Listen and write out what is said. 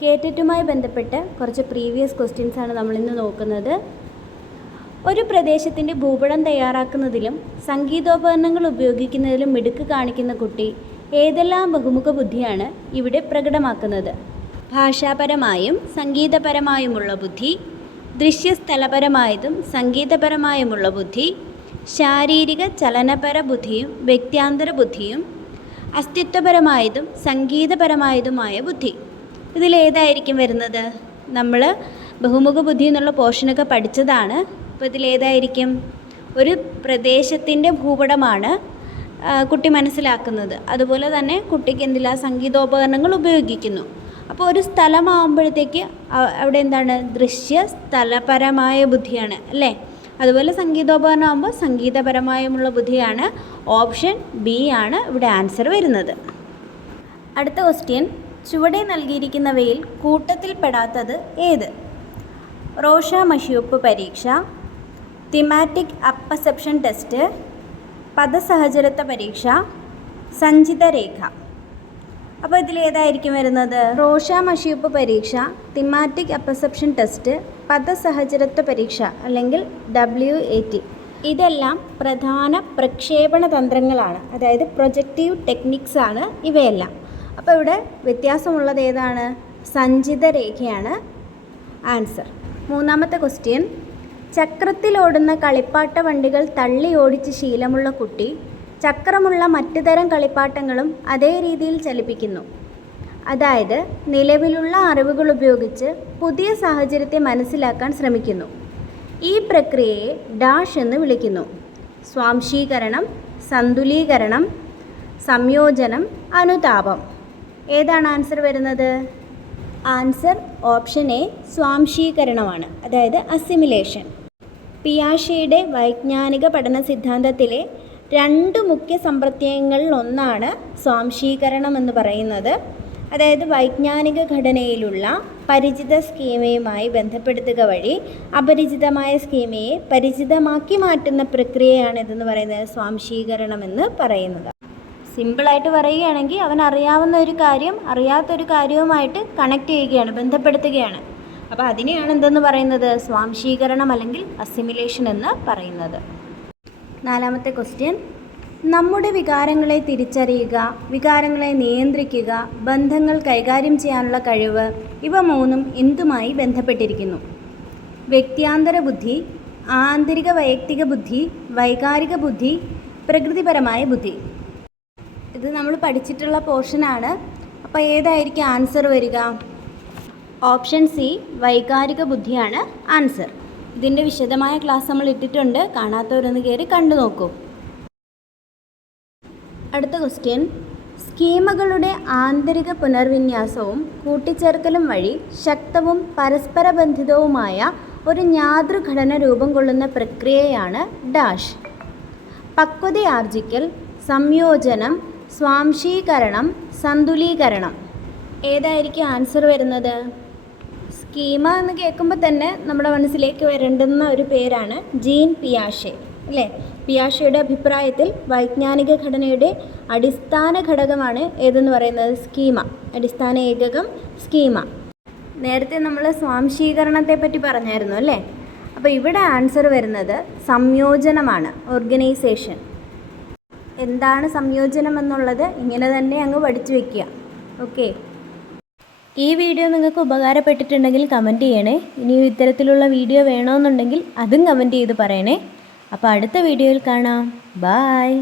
കേറ്ററ്റുമായി ബന്ധപ്പെട്ട് കുറച്ച് previous questions ആണ് നമ്മളിന്ന് നോക്കുന്നത്. ഒരു പ്രദേശത്തിൻ്റെ ഭൂപടം തയ്യാറാക്കുന്നതിലും സംഗീതോപകരണങ്ങൾ ഉപയോഗിക്കുന്നതിലും മിടുക്ക് കാണിക്കുന്ന കുട്ടി ഏതെല്ലാം ബഹുമുഖ ബുദ്ധിയാണ് ഇവിടെ പ്രകടമാക്കുന്നത്? ഭാഷാപരമായും സംഗീതപരമായുമുള്ള ബുദ്ധി, ദൃശ്യസ്ഥലപരമായതും സംഗീതപരമായുമുള്ള ബുദ്ധി, ശാരീരിക ചലനപര ബുദ്ധിയും വ്യക്ത്യാന്തര ബുദ്ധിയും, അസ്തിത്വപരമായതും സംഗീതപരമായതുമായ ബുദ്ധി. ഇതിലേതായിരിക്കും വരുന്നത്? നമ്മൾ ബഹുമുഖ ബുദ്ധി എന്നുള്ള പോർഷനൊക്കെ പഠിച്ചതാണ്. അപ്പോൾ ഇതിലേതായിരിക്കും? ഒരു പ്രദേശത്തിൻ്റെ ഭൂപടമാണ് കുട്ടി മനസ്സിലാക്കുന്നത്. അതുപോലെ തന്നെ കുട്ടിക്ക് എന്തില്ല, സംഗീതോപകരണങ്ങൾ ഉപയോഗിക്കുന്നു. അപ്പോൾ ഒരു സ്ഥലമാകുമ്പോഴത്തേക്ക് അവിടെ എന്താണ്? ദൃശ്യ സ്ഥലപരമായ ബുദ്ധിയാണ് അല്ലേ? അതുപോലെ സംഗീതോപകരണം ആകുമ്പോൾ സംഗീതപരമായുമുള്ള ബുദ്ധിയാണ്. ഓപ്ഷൻ ബി ആണ് ഇവിടെ ആൻസർ വരുന്നത്. അടുത്ത ക്വസ്റ്റ്യൻ, ചുവടെ നൽകിയിരിക്കുന്നവയിൽ കൂട്ടത്തിൽപ്പെടാത്തത് ഏത്? റോഷ മഷിയൊപ്പ് പരീക്ഷ, തിമാറ്റിക് അപ്പർസെപ്ഷൻ ടെസ്റ്റ്, പദസഹചരത്വ പരീക്ഷ, സഞ്ചിത രേഖ. അപ്പോൾ ഇതിലേതായിരിക്കും വരുന്നത്? റോഷ മഷിയൊപ്പ് പരീക്ഷ, തിമാറ്റിക് അപ്പർസെപ്ഷൻ ടെസ്റ്റ്, പദസഹചരത്വ പരീക്ഷ അല്ലെങ്കിൽ WAT. ഇതെല്ലാം പ്രധാന പ്രക്ഷേപണ തന്ത്രങ്ങളാണ്, അതായത് പ്രൊജക്റ്റീവ് ടെക്നിക്സ് ആണ് ഇവയെല്ലാം. അപ്പോൾ ഇവിടെ വ്യത്യാസമുള്ളത് ഏതാണ്? സഞ്ചിത രേഖയാണ് ആൻസർ. മൂന്നാമത്തെ ക്വസ്റ്റ്യൻ, ചക്രത്തിലോടുന്ന കളിപ്പാട്ട വണ്ടികൾ തള്ളി ഓടിച്ച് ശീലമുള്ള കുട്ടി ചക്രമുള്ള മറ്റു തരം കളിപ്പാട്ടങ്ങളും അതേ രീതിയിൽ ചലിപ്പിക്കുന്നു. അതായത് നിലവിലുള്ള അറിവുകൾ ഉപയോഗിച്ച് പുതിയ സാഹചര്യത്തെ മനസ്സിലാക്കാൻ ശ്രമിക്കുന്നു. ഈ പ്രക്രിയയെ ഡാഷ് എന്ന് വിളിക്കുന്നു. സ്വാംശീകരണം, സന്തുലീകരണം, സംയോജനം, അനുതാപം. ഏതാണ് ആൻസർ വരുന്നത്? ആൻസർ ഓപ്ഷൻ എ, സ്വാംശീകരണമാണ്, അതായത് അസിമിലേഷൻ. പിയാഷെയുടെ വൈജ്ഞാനിക പഠന സിദ്ധാന്തത്തിലെ 2 മുഖ്യ സമ്പ്രദായങ്ങളിൽ ഒന്നാണ് സ്വാംശീകരണം എന്ന് പറയുന്നത്. അതായത് വൈജ്ഞാനിക ഘടനയിലുള്ള പരിചിത സ്കീമയുമായി ബന്ധപ്പെടുത്തുക വഴി അപരിചിതമായ സ്കീമയെ പരിചിതമാക്കി മാറ്റുന്ന പ്രക്രിയയാണ് ഇതെന്ന് പറയുന്നത് സ്വാംശീകരണം എന്ന് പറയുന്നത്. സിമ്പിളായിട്ട് പറയുകയാണെങ്കിൽ അവൻ അറിയാവുന്ന ഒരു കാര്യം അറിയാത്തൊരു കാര്യവുമായിട്ട് കണക്ട് ചെയ്യുകയാണ്, ബന്ധപ്പെടുത്തുകയാണ്. അപ്പോൾ അതിനെയാണ് എന്തെന്ന് പറയുന്നത്? സ്വാംശീകരണം അല്ലെങ്കിൽ അസിമിലേഷൻ എന്ന് പറയുന്നത്. നാലാമത്തെ ക്വസ്റ്റ്യൻ, നമ്മുടെ വികാരങ്ങളെ തിരിച്ചറിയുക, വികാരങ്ങളെ നിയന്ത്രിക്കുക, ബന്ധങ്ങൾ കൈകാര്യം ചെയ്യാനുള്ള കഴിവ്, ഇവ മൂന്നും എന്തുമായി ബന്ധപ്പെട്ടിരിക്കുന്നു? വ്യക്ത്യാന്തര ബുദ്ധി, ആന്തരിക വൈയക്തിക ബുദ്ധി, വൈകാരിക ബുദ്ധി, പ്രകൃതിപരമായ ബുദ്ധി. ഇത് നമ്മൾ പഠിച്ചിട്ടുള്ള പോർഷനാണ്. അപ്പോൾ ഏതായിരിക്കും ആൻസർ വരിക? ഓപ്ഷൻ സി, വൈകാരിക ബുദ്ധിയാണ് ആൻസർ. ഇതിൻ്റെ വിശദമായ ക്ലാസ് നമ്മൾ ഇട്ടിട്ടുണ്ട്, കാണാത്തവരൊന്ന് കയറി കണ്ടു നോക്കൂ. അടുത്ത ക്വസ്റ്റ്യൻ, സ്കീമകളുടെ ആന്തരിക പുനർവിന്യാസവും കൂട്ടിച്ചേർക്കലും വഴി ശക്തവും പരസ്പര ബന്ധിതവുമായ ഒരു മാതൃഘടന രൂപം കൊള്ളുന്ന പ്രക്രിയയാണ് ഡാഷ്. പക്വതയാർജിക്കൽ, സംയോജനം, സ്വാംശീകരണം, സന്തുലീകരണം. ഏതായിരിക്കും ആൻസർ വരുന്നത്? സ്കീമ എന്ന് കേൾക്കുമ്പോൾ തന്നെ നമ്മുടെ മനസ്സിലേക്ക് വരേണ്ടുന്ന ഒരു പേരാണ് ജീൻ പിയാഷെ അല്ലേ? പിയാഷെയുടെ അഭിപ്രായത്തിൽ വൈജ്ഞാനിക ഘടനയുടെ അടിസ്ഥാന ഘടകമാണ് ഏതെന്ന് പറയുന്നത്? സ്കീമ. അടിസ്ഥാന ഏകകം സ്കീമ. നേരത്തെ നമ്മൾ സ്വാംശീകരണത്തെ പറ്റി പറഞ്ഞായിരുന്നു അല്ലേ? അപ്പോൾ ഇവിടെ ആൻസർ വരുന്നത് സംയോജനമാണ്, ഓർഗനൈസേഷൻ. എന്താണ് സംയോജനം എന്നുള്ളത് ഇങ്ങനെ തന്നെ അങ്ങ് പഠിച്ചു വയ്ക്കുക. ഓക്കെ, ഈ വീഡിയോ നിങ്ങൾക്ക് ഉപകാരപ്പെട്ടിട്ടുണ്ടെങ്കിൽ കമൻറ്റ് ചെയ്യണേ. ഇനിയും ഇത്തരത്തിലുള്ള വീഡിയോ വേണമെന്നുണ്ടെങ്കിൽ അതും കമൻറ്റ് ചെയ്ത് പറയണേ. അപ്പോൾ അടുത്ത വീഡിയോയിൽ കാണാം. ബായ്.